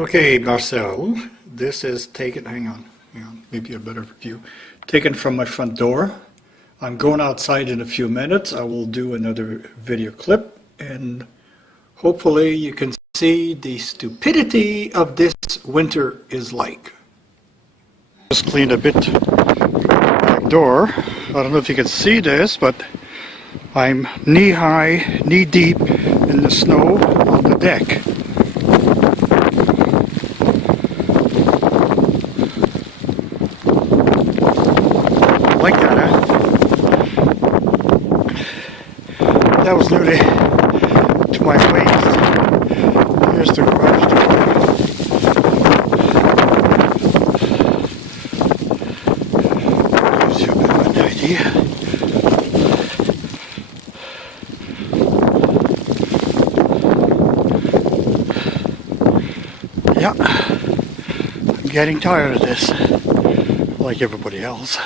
Okay, Marcel, this is taken, hang on, maybe a better view. Taken from my front door. I'm going outside in a few minutes. I will do another video clip and hopefully you can see the stupidity of this winter is like. Just cleaned a bit back door. I don't know if you can see this, but I'm knee-high, knee-deep in the snow on the deck. Like that, huh? That was nearly to my waist. Here's the garage door. Gives you a bit of an idea. Yeah, I'm getting tired of this, like everybody else.